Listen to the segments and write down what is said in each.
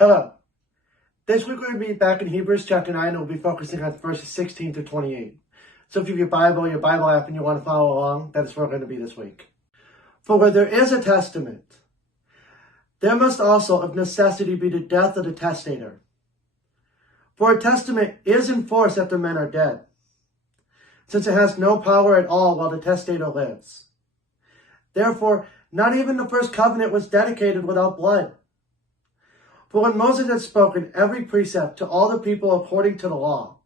Hello. This week we're going to be back in Hebrews chapter 9 and we'll be focusing on verses 16 to 28. So if you have your Bible app, and you want to follow along, that is where we're going to be this week. For where there is a testament, there must also of necessity be the death of the testator. For a testament is in force after men are dead, since it has no power at all while the testator lives. Therefore, not even the first covenant was dedicated without blood. For when Moses had spoken every precept to all the people according to the law,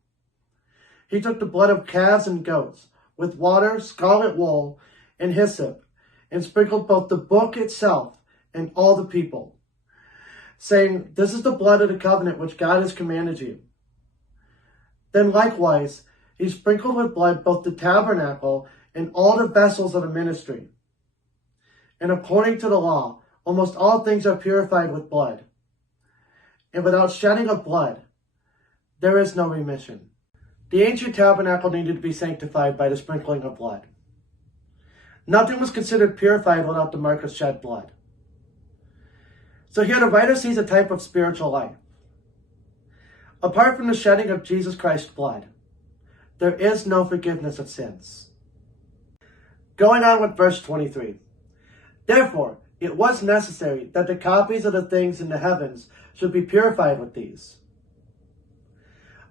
he took the blood of calves and goats, with water, scarlet wool, and hyssop, and sprinkled both the book itself and all the people, saying, "This is the blood of the covenant which God has commanded you." Then likewise, he sprinkled with blood both the tabernacle and all the vessels of the ministry. And according to the law, almost all things are purified with blood. And without shedding of blood, there is no remission. The ancient tabernacle needed to be sanctified by the sprinkling of blood. Nothing was considered purified without the mark of shed blood. So here the writer sees a type of spiritual life. Apart from the shedding of Jesus Christ's blood, there is no forgiveness of sins. Going on with verse 23. Therefore, it was necessary that the copies of the things in the heavens should be purified with these.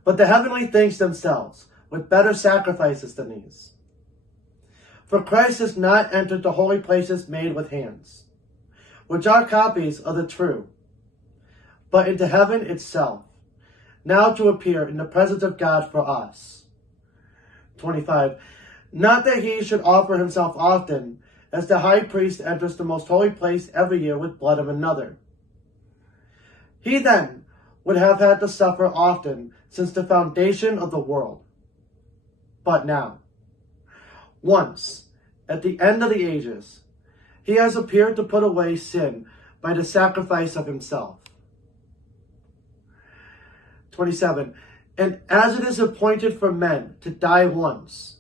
But the heavenly things themselves, with better sacrifices than these. For Christ has not entered the holy places made with hands, which are copies of the true, but into heaven itself, now to appear in the presence of God for us. 25. Not that he should offer himself often, as the high priest enters the most holy place every year with blood of another. He then would have had to suffer often since the foundation of the world. But now, once, at the end of the ages, he has appeared to put away sin by the sacrifice of himself. 27. And as it is appointed for men to die once,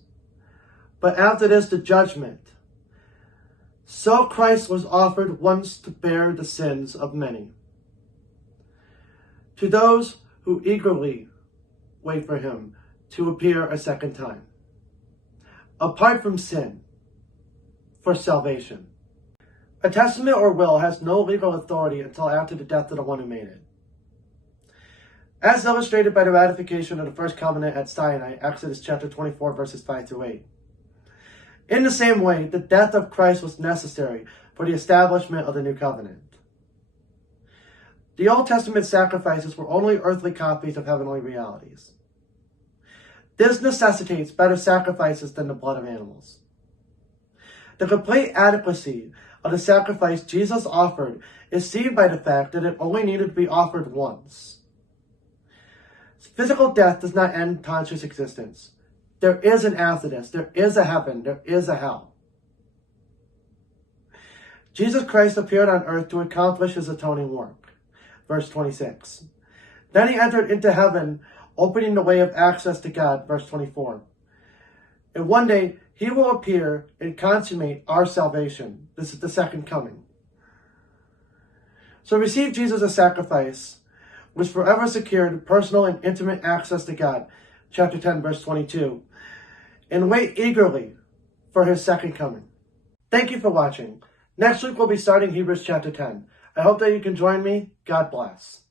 but after this the judgment, so Christ was offered once to bear the sins of many. To those who eagerly wait for him to appear a second time, apart from sin, for salvation. A testament or will has no legal authority until after the death of the one who made it. As illustrated by the ratification of the first covenant at Sinai, Exodus chapter 24, verses 5 through 8. In the same way, the death of Christ was necessary for the establishment of the new covenant. The Old Testament sacrifices were only earthly copies of heavenly realities. This necessitates better sacrifices than the blood of animals. The complete adequacy of the sacrifice Jesus offered is seen by the fact that it only needed to be offered once. Physical death does not end conscious existence. There is an after this. There is a heaven. There is a hell. Jesus Christ appeared on earth to accomplish his atoning work. Verse 26. Then he entered into heaven, opening the way of access to God. Verse 24. And one day he will appear and consummate our salvation. This is the second coming. So receive Jesus as sacrifice, which forever secured personal and intimate access to God. Chapter 10, verse 22. And wait eagerly for his second coming. Thank you for watching. Next week we'll be starting Hebrews chapter 10. I hope that you can join me. God bless.